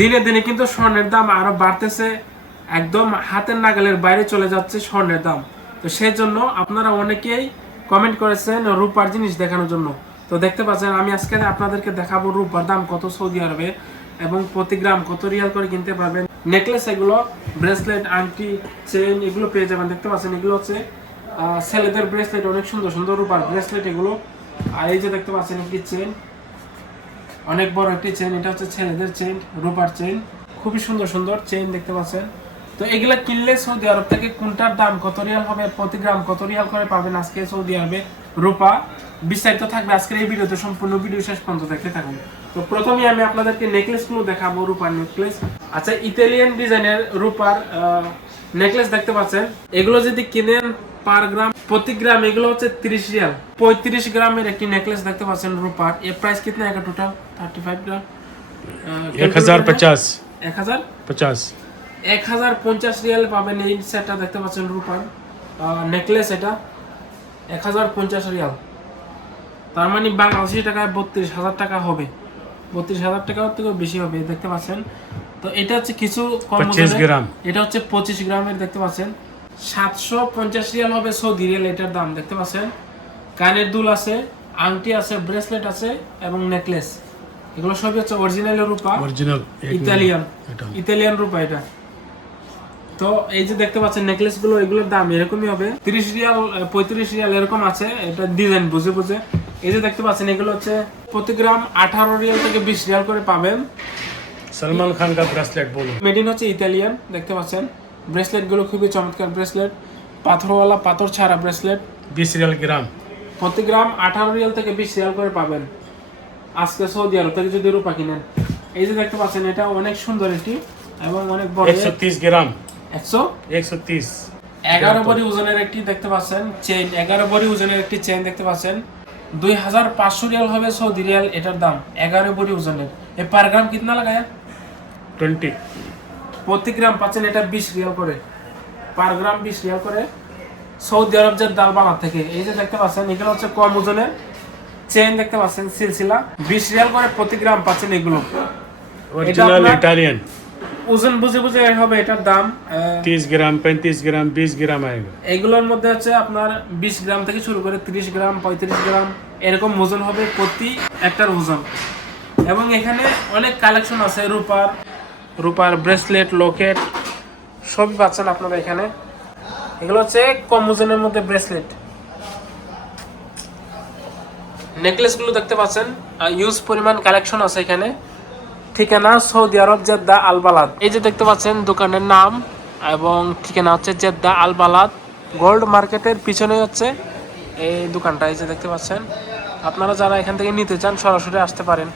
দিনে দিনে কিন্তু স্বর্ণের দাম আরও বাড়তেছে। একদম হাতের নাগালের বাইরে চলে যাচ্ছে স্বর্ণের দাম। তো সেই জন্য আপনারা অনেকেই কমেন্ট করেছেন রূপার জিনিস দেখানোর জন্য। তো দেখতে পাচ্ছেন, আমি আজকে আপনাদেরকে দেখাবো রূপার দাম কত সৌদি আরবে এবং প্রতি গ্রাম কত রিয়াল করে কিনতে পারবেন। নেকলেস এগুলো ব্রেসলেট আংটি চেন এগুলো পেয়ে যাবেন। দেখতে পাচ্ছেন, এগুলো হচ্ছে ছেলেদের ব্রেসলেট অনেক সুন্দর সুন্দর রূপার ব্রেসলেট এগুলো। আর এই যে দেখতে পাচ্ছেন একটি চেন অনেক বড় একটি চেন এটা হচ্ছে ছেলেদের চেন রূপার চেন খুবই সুন্দর সুন্দর চেন দেখতে পাচ্ছেন। তো এগুলা কিনলে সৌদি আরব থেকে কোনটার দাম, কত রিয়াল হবে, প্রতি গ্রাম কত রিয়াল করে পাবেন আজকে সৌদি আরবে? রূপা, বিস্তারিত থাকবে আজকের এই ভিডিওতে, সম্পূর্ণ ভিডিও শেষ পর্যন্ত দেখতে থাকুন। তো প্রথমে আমি আপনাদেরকে নেকলেসগুলো দেখাবো, রূপার নেকলেস আচ্ছা ইতালিয়ান ডিজাইনের রূপার নেকলেস দেখতে পাচ্ছেন? এগুলো যদি কিনেন পার গ্রাম প্রতি গ্রাম এগুলো হচ্ছে তিরিশ রিয়াল। পঁয়ত্রিশ গ্রামের একটি নেকলেস দেখতে পাচ্ছেন রুপার। এর প্রাইস কিতনা একটা টোটাল থার্টি ফাইভ গ্রাম এক হাজার পঞ্চাশ এক হাজার? পঞ্চাশ এক হাজার পঞ্চাশ রিয়াল পাবেন এই সেটটা দেখতে পাচ্ছেন রুপার। নেকলেস এটা। এক হাজার পঞ্চাশ রিয়াল। তার মানে বাংলাদেশি টাকায় বত্রিশ হাজার টাকা হবে। বত্রিশ হাজার টাকা থেকে বেশি হবে দেখতে পাচ্ছেন। তো এটা হচ্ছে কিছু কম গ্রাম। এটা হচ্ছে পঁচিশ গ্রামের দেখতে পাচ্ছেন। সাতশো পঞ্চাশ রিয়াল হবে সৌদি রিয়াল এটার দাম দেখতে পাচ্ছেন। কানের দুল আছে আংটি আছে ব্রেসলেট আছে এবং নেকলেস। এগুলো সবই হচ্ছে অরিজিনাল রূপা। Original Italian. ইতালিয়ান রূপা এটা। তো এই যে দেখতে পাচ্ছেন নেকলেসগুলো এগুলোর দাম এরকমই হবে। তিরিশ রিয়াল পঁয়ত্রিশ রিয়াল এরকম আছে এটা ডিজাইন বুঝে বুঝে। এই যে দেখতে পাচ্ছেন এগুলো হচ্ছে প্রতি গ্রাম আঠারো রিয়াল থেকে বিশ রিয়াল করে পাবেন। সালমান খান কা ব্রেসলেট বলুন? মেডিন হচ্ছে ইতালিয়ান দেখতে পাচ্ছেন। ব্রেসলেটগুলো খুবই চমৎকার ব্রেসলেট পাথরওয়ালা পাথর ছাড়া ব্রেসলেট বিশ রিয়াল গ্রাম। প্রতি গ্রাম আঠারো রিয়াল থেকে বিশ রিয়াল করে পাবেন। আজকে সৌদি আরব থেকে যদি রূপা কিনেন। এই যে দেখতে পাচ্ছেন এটা অনেক সুন্দর এটি এবং অনেক বড় একশো তিরিশ গ্রাম। একশো? একশো তিরিশ। এগারো বড়ি ওজনের একটি দেখতে পাচ্ছেন চেন এগারো বড়ি ওজনের একটি চেন দেখতে পাচ্ছেন। দুই হাজার পাঁচশো রিয়াল হবে সৌদি রিয়াল এটার দাম এগারো বড়ি ওজনের। এ পার গ্রাম কিতনা লাগায়? টোয়েন্টি প্রতি গ্রাম পাচ্ছেন এটা বিশ রিয়াল করে। পার গ্রাম বিশ রিয়াল করে। সৌদি আরব যে ডাল বানা থেকে এই যে দেখতে পাচ্ছেন এগুলো হচ্ছে কম ওজনের চেন দেখতে পাচ্ছেন সিলসিলা। বিশ রিয়াল করে প্রতি গ্রাম পাচ্ছেন এগুলো। ইটালিয়ান ওজন বুঝে বুঝে হবে এটার দাম তিরিশ গ্রাম পঁয়ত্রিশ গ্রাম বিশ গ্রাম এগুলোর মধ্যে হচ্ছে আপনার বিশ গ্রাম থেকে শুরু করে তিরিশ গ্রাম পঁয়ত্রিশ গ্রাম এরকম ওজন হবে প্রতি একটার ওজন। এবং এখানে অনেক কালেকশন আছে রূপার রূপার ব্রেসলেট লকেট সবই পাচ্ছেন আপনারা এখানে। এগুলো হচ্ছে কম ওজনের মধ্যে ব্রেসলেট নেকলেসগুলো দেখতে পাচ্ছেন। ইউজ পরিমাণ কালেকশন আছে এখানে। ঠিকানা সৌদি আরব জেদ্দা আলবালাদ এই যে দেখতে পাচ্ছেন দোকানের নাম এবং ঠিকানা হচ্ছে জেদ্দা আলবালাদ গোল্ড মার্কেটের পিছনে হচ্ছে এই দোকানটা, এই যে দেখতে পাচ্ছেন। আপনারা যারা এখান থেকে নিতে চান, সরাসরি আসতে পারেন।